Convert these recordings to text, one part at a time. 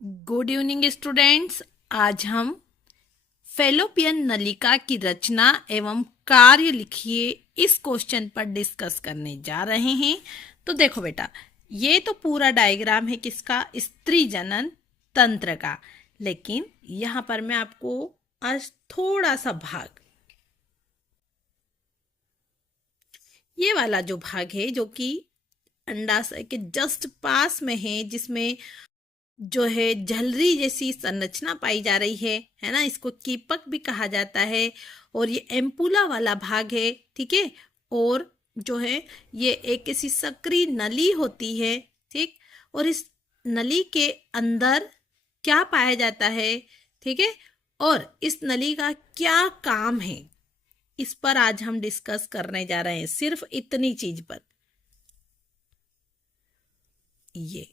Good evening students. आज हम fallopian नलिका की रचना एवं कार्य लिखिए इस क्वेश्चन पर डिस्कस करने जा रहे हैं। तो देखो बेटा, ये तो पूरा डायग्राम है किसका? स्त्री जनन तंत्र का। लेकिन यहाँ पर मैं आपको आज थोड़ा सा भाग, ये वाला जो भाग है जो कि अंडाशय के जस्ट पास में है, जिसमें जो है झलरी जैसी संरचना पाई जा रही है ना, इसको कीपक भी कहा जाता है। और ये एम्पुला वाला भाग है, ठीक है। और जो है ये एक ऐसी सक्रिय नली होती है, ठीक। और इस नली के अंदर क्या पाया जाता है, ठीक है। और इस नली का क्या काम है, इस पर आज हम डिस्कस करने जा रहे हैं, सिर्फ इतनी चीज पर। ये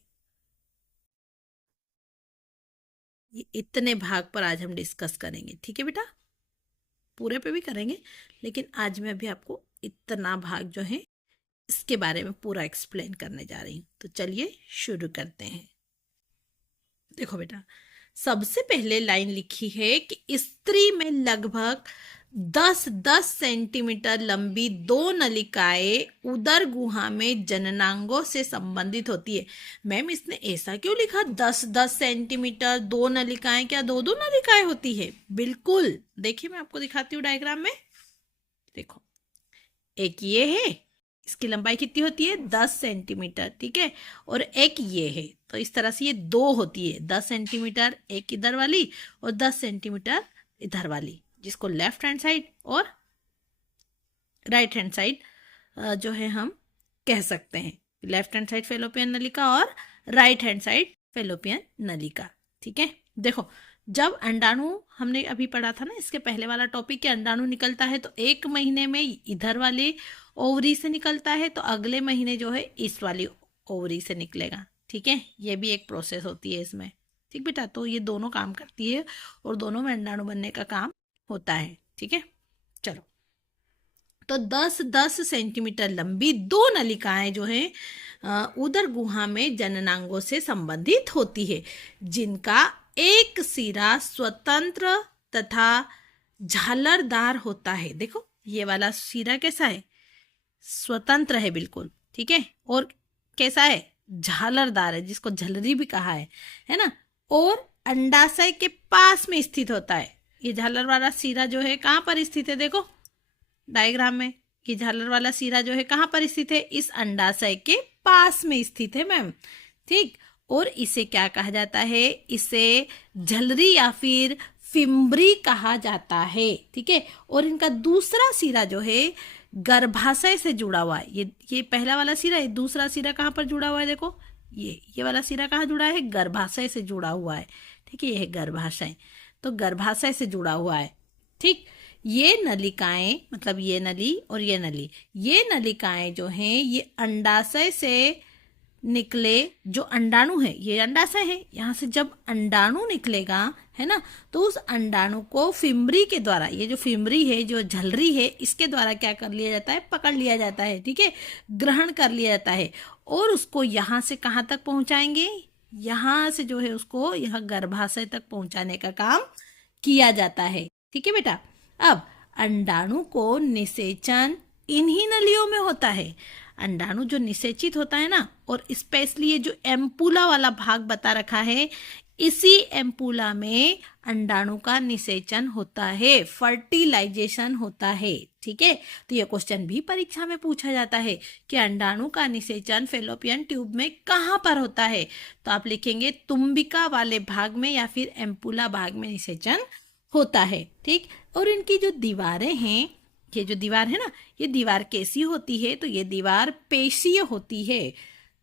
इतने भाग पर आज हम डिस्कस करेंगे, ठीक है बेटा। पूरे पे भी करेंगे, लेकिन आज मैं अभी आपको इतना भाग जो है इसके बारे में पूरा एक्सप्लेन करने जा रही हूँ। तो चलिए शुरू करते हैं। देखो बेटा, सबसे पहले लाइन लिखी है कि स्त्री में लगभग 10-10 सेंटीमीटर लंबी दो नलिकाएं उदर गुहा में जननांगों से संबंधित होती है। मैम इसने ऐसा क्यों लिखा 10-10 सेंटीमीटर दो नलिकाएं? क्या दो दो नलिकाएं होती है? बिल्कुल, देखिए मैं आपको दिखाती हूँ डायग्राम में। देखो, एक ये है, इसकी लंबाई कितनी होती है? 10 सेंटीमीटर, ठीक है। और एक ये है, तो इस तरह से ये दो होती है, 10 सेंटीमीटर एक इधर वाली और 10 सेंटीमीटर इधर वाली, जिसको लेफ्ट हैंड साइड और राइट हैंड साइड जो है हम कह सकते हैं। लेफ्ट हैंड साइड फेलोपियन नलिका और राइट हैंड साइड फेलोपियन नलिका, ठीक है। देखो, जब अंडाणु, हमने अभी पढ़ा था ना इसके पहले वाला टॉपिक, के अंडाणु निकलता है तो 1 महीने में इधर वाले ओवरी से निकलता है, तो अगले महीने जो है इस वाली ओवरी से निकलेगा, ठीक है। ये भी एक प्रोसेस होती है इसमें, ठीक बेटा। तो ये दोनों काम करती है और दोनों में अंडाणु बनने का काम होता है, ठीक है। चलो, तो 10-10 सेंटीमीटर लंबी दो नलिकाएं जो है उदर गुहा में जननांगों से संबंधित होती है, जिनका एक सिरा स्वतंत्र तथा झालरदार होता है। देखो, ये वाला सिरा कैसा है? स्वतंत्र है बिल्कुल, ठीक है। और कैसा है? झालरदार है, जिसको झलरी भी कहा है ना। और अंडाशय के पास में स्थित होता है। ये झालर वाला सिरा जो है कहाँ पर स्थित है? देखो डायग्राम में, ये झालर वाला सिरा जो है कहाँ पर स्थित है? इस अंडाशय के पास में स्थित है मैम, ठीक। और इसे क्या कहा जाता है? इसे झलरी या फिर फिम्बरी कहा जाता है, ठीक है। और इनका दूसरा सिरा जो है गर्भाशय से जुड़ा हुआ है। ये पहला वाला सिरा है, दूसरा सिरा कहाँ पर जुड़ा हुआ है? देखो, ये वाला सिरा कहाँ जुड़ा है? गर्भाशय से जुड़ा हुआ है, ठीक है। ये है गर्भाशय, तो गर्भाशय से जुड़ा हुआ है, ठीक। ये नलिकाएं, मतलब ये नली और ये नली, ये नलिकाएं जो हैं ये अंडाशय से निकले, जो अंडाणु है, ये अंडाशय है, यहाँ से जब अंडाणु निकलेगा, है ना, तो उस अंडाणु को फिम्बरी के द्वारा, ये जो फिम्बरी है, जो झलरी है, इसके द्वारा क्या कर लिया जाता है? पकड़ लिया जाता है, ठीक है, ग्रहण कर लिया जाता है। और उसको यहाँ से कहाँ तक पहुंचाएंगे? यहाँ से जो है उसको यहाँ गर्भाशय तक पहुंचाने का काम किया जाता है, ठीक है बेटा। अब अंडाणु को निषेचन इन्हीं नलियों में होता है। अंडाणु जो निषेचित होता है ना, और स्पेशली ये जो एम्पुला वाला भाग बता रखा है, इसी एम्पुला में अंडाणु का निषेचन होता है, फर्टिलाइजेशन होता है, ठीक है। तो ये क्वेश्चन भी परीक्षा में पूछा जाता है कि अंडाणु का निषेचन फेलोपियन ट्यूब में कहाँ पर होता है? तो आप लिखेंगे तुम्बिका वाले भाग में या फिर एम्पुला भाग में निषेचन होता है, ठीक। और इनकी जो दीवारें हैं, ये जो दीवार है ना, ये दीवार कैसी होती है? तो ये दीवार पेशीय होती है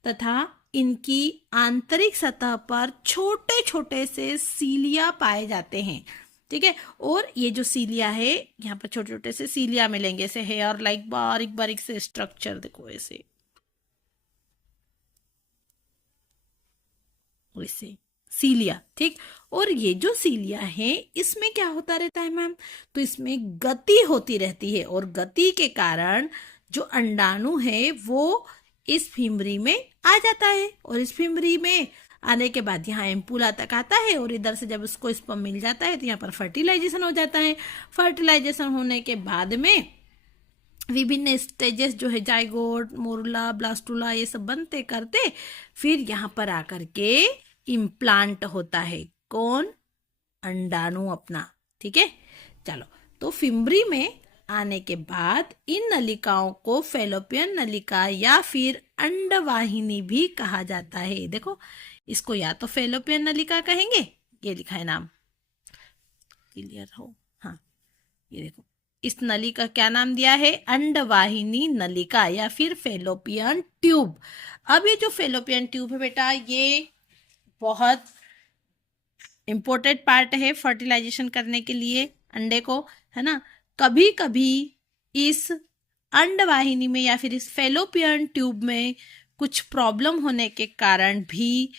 तथा इनकी आंतरिक सतह पर छोटे छोटे से सीलिया पाए जाते हैं, ठीक है। और ये जो सीलिया है, यहाँ पर छोटे छोटे से सीलिया मिलेंगे, ऐसे हेयर लाइक बारीक बारीक से स्ट्रक्चर, देखो ऐसे वैसे सीलिया, ठीक। और ये जो सीलिया है, इसमें क्या होता रहता है मैम? तो इसमें गति होती रहती है, और गति के कारण जो अंडाणु है वो इस फिम्बरी में आ जाता है, और इस फिम्बरी में आने के बाद यहाँ एम्पूला तक आता है और इधर से जब उसको स्पर्म मिल जाता है तो यहाँ पर फर्टिलाइजेशन हो जाता है। फर्टिलाइजेशन होने के बाद में विभिन्न स्टेजेस जो है जाइगोट, मोरुला, ब्लास्टुला ये सब बनते करते फिर यहाँ पर आकर के इम्प्लांट होता है। कौन? अंडाणु अपना। ठीक है, चलो। तो फिम्बरी में आने के बाद इन नलिकाओं को फैलोपियन नलिका या फिर अंडवाहिनी भी कहा जाता है। देखो, इसको या तो फैलोपियन नलिका कहेंगे, ये लिखा है नाम, क्लियर हो? हाँ, ये देखो, इस नली का क्या नाम दिया है? अंडवाहिनी नलिका या फिर फैलोपियन ट्यूब। अब ये जो फैलोपियन ट्यूब है बेटा, ये बहुत इंपॉर्टेंट पार्ट है फर्टिलाइजेशन करने के लिए अंडे को, है ना। कभी कभी इस अंडवाहिनी में या फिर इस फैलोपियन ट्यूब में कुछ प्रॉब्लम होने के कारण भी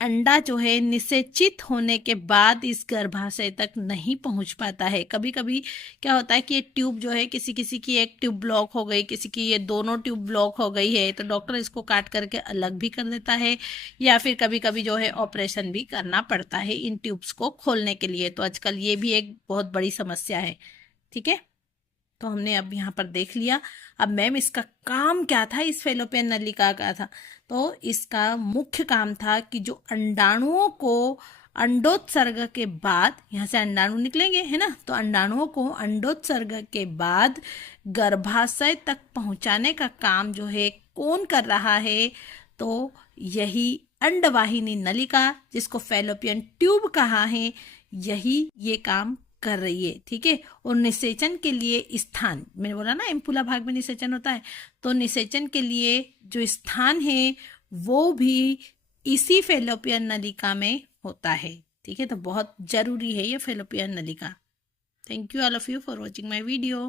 अंडा जो है निषेचित होने के बाद इस गर्भाशय तक नहीं पहुंच पाता है। कभी कभी क्या होता है कि ये ट्यूब जो है, किसी किसी की एक ट्यूब ब्लॉक हो गई, किसी की ये दोनों ट्यूब ब्लॉक हो गई है, तो डॉक्टर इसको काट करके अलग भी कर देता है, या फिर कभी कभी जो है ऑपरेशन भी करना पड़ता है इन ट्यूब्स को खोलने के लिए। तो आजकल ये भी एक बहुत बड़ी समस्या है। ठीक है, तो हमने अब यहाँ पर देख लिया। अब मैम इसका काम क्या था? इस फैलोपियन नलिका का था, तो इसका मुख्य काम था कि जो अंडाणुओं को अंडोत्सर्ग के बाद, यहाँ से अंडाणु निकलेंगे, है ना, तो अंडाणुओं को अंडोत्सर्ग के बाद गर्भाशय तक पहुंचाने का काम जो है कौन कर रहा है? तो यही अंडवाहिनी नलिका, जिसको फैलोपियन ट्यूब कहा है, यही ये काम कर रही है। ठीक है, और निषेचन के लिए स्थान, मैंने बोला ना एम्पुला भाग में निषेचन होता है, तो निषेचन के लिए जो स्थान है वो भी इसी फैलोपियन नलिका में होता है। ठीक है, तो बहुत जरूरी है ये फैलोपियन नलिका। Thank you all of you for watching my video.